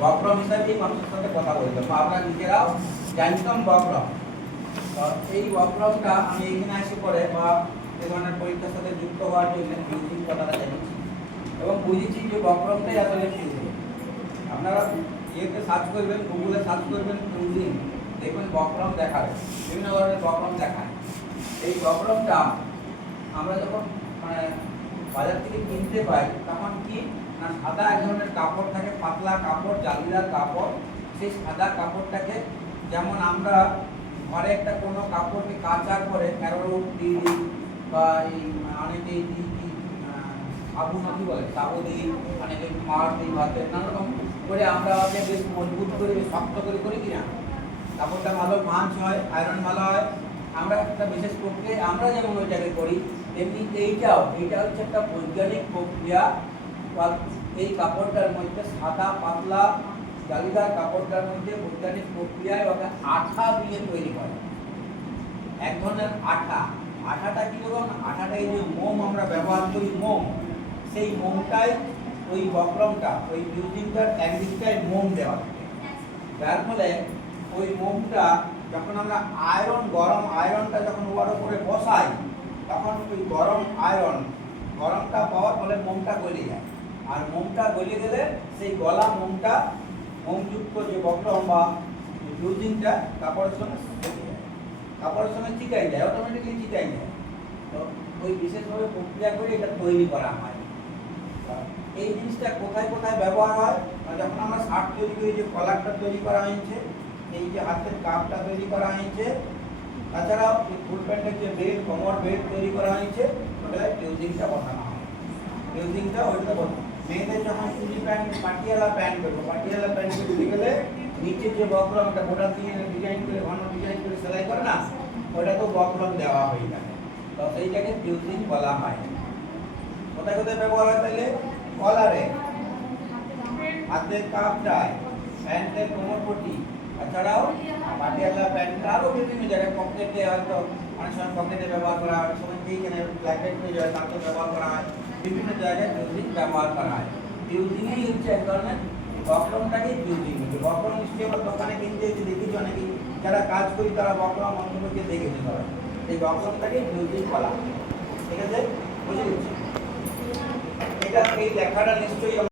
বক্রম হিসাবেই মানুষের সাথে কথা বলতাম বা আমরা নিজেরাও জানতাম বক্রম। তো এই বক্রমটা আমি এখানে এসে পড়ে বা এই ধরনের পরীক্ষার সাথে যুক্ত হওয়ার জন্য ফিউজিং কথাটা জেনেছি এবং বুঝেছি যে বক্রমটাই আসলে ফিউজিং। আপনারা ইয়েতে সার্চ করবেন, গুগলে সার্চ করবেন ফিউজিং, দেখবেন বক্রম দেখাবে, বিভিন্ন ধরনের বক্রম দেখায়। এই বক্রমটা আমরা যখন মানে বাজার থেকে কিনতে পাই তখন কি না, সাদা এক ধরনের কাপড় থাকে, পাতলা কাপড়, জালিদার কাপড়। সেই সাদা কাপড়টাকে যেমন আমরা ঘরে একটা কোনো কাপড়কে কাচার করে ফেরোরো দিয়ে দিই বা এই অনেকে সাবু নাকি বলে, সাবু দিই, অনেকে মার দিই, ভাতে নানা রকম করে আমরা ওকে বেশ মজবুত করে শক্ত করে করি কিনা, কাপড়টা ভালো ভাঁজ হয়, আয়রন ভালো হয়। আমরা একটা বিশেষ প্রক্রিয়া আমরা যেমন ওইটাকে করি, তেমনি এইটা হচ্ছে একটা বৈজ্ঞানিক প্রক্রিয়া। এই কাপড়টার মধ্যে সাদা পাতলা জালিদার কাপড়টার মধ্যে বৈজ্ঞানিক প্রক্রিয়ায় ওকে আঠা দিয়ে তৈরি করে, এক ধরনের আঠা। আঠাটা কিরকম? আঠাটা এই যে মোম আমরা ব্যবহার করি, মোম, সেই মোমটাই ওই বক্রমটা, ওই ফিউজিংটার একদিকটায় মোম দেওয়া থাকে। যার ফলে ওই মোমটা যখন আমরা গরম আয়রনটা যখন ওর উপরে বসাই, তখন ওই গরমটা পাওয়ার ফলে মোমটা গলে যায়। আর মোমটা গলে গেলে সেই গলা মোমযুক্ত যে বক্রম বা ফিউজিংটা কাপড়ের সঙ্গে চিটাই যায়, অটোমেটিকলি চিটাই যায়। তো ওই বিশেষভাবে প্রক্রিয়া করে এটা তৈরি করা হয়। এই জিনিসটা কোথায় কোথায় ব্যবহার হয়? যখন আমরা শার্ট তৈরি করি, যে কলারটা তৈরি করা হয়েছে, এই যে হাতের কাপটা তৈরি করা হয়েছে, তাছাড়াও এই ফুল প্যান্টের যে বেল্ট, কোমর বেল্ট তৈরি করা হয়েছে, ওটায় ফিউজিংটা বসানো হয়। ফিউজিংটা ওইটা বসানো। মেয়েদের যখন চুড়ি প্যান্ট, পাটিয়ালা প্যান্ট করবো, পাটিয়ালা প্যান্ট করতে গেলে নিচে যে বক্রম, একটা বোর্ডার দিয়ে ডিজাইন করে, ঘন ডিজাইন করে সেলাই করে না, ওটা তো বক্রম দেওয়া হয়ে যাবে। তো সেইটাকে ফিউজিং বলা হয়। কোথায় কোথায় ব্যবহার হয় তাহলে? কলারে, হাতের কাপটায়, প্যান্টের কোমরপট্টি, তাছাড়াও পাটিয়ালা প্যান্টটা আরও বিভিন্ন জায়গায়, পকেটে হয়তো অনেক সময় পকেটে ব্যবহার করা হয়, অনেক সময় এইখানে ব্ল্যাকেট হয়ে যায় তাতে ব্যবহার করা হয়, বিভিন্ন জায়গায় ফিউজিং ব্যবহার করা হয়। ফিউজিংই হচ্ছে এক ধরনের বক্রমটাকেই ফিউজিং হচ্ছে। বক্রম নিশ্চয়ই আমরা দোকানে কিনতে এসে দেখেছি, অনেকেই যারা কাজ করি তারা বক্রম অন্তর্ভুক্ত দেখেছে তারা। এই বক্রমটাকেই ফিউজিং বলা। ঠিক আছে, বুঝে দিচ্ছি। এটা এই লেখাটা নিশ্চয়ই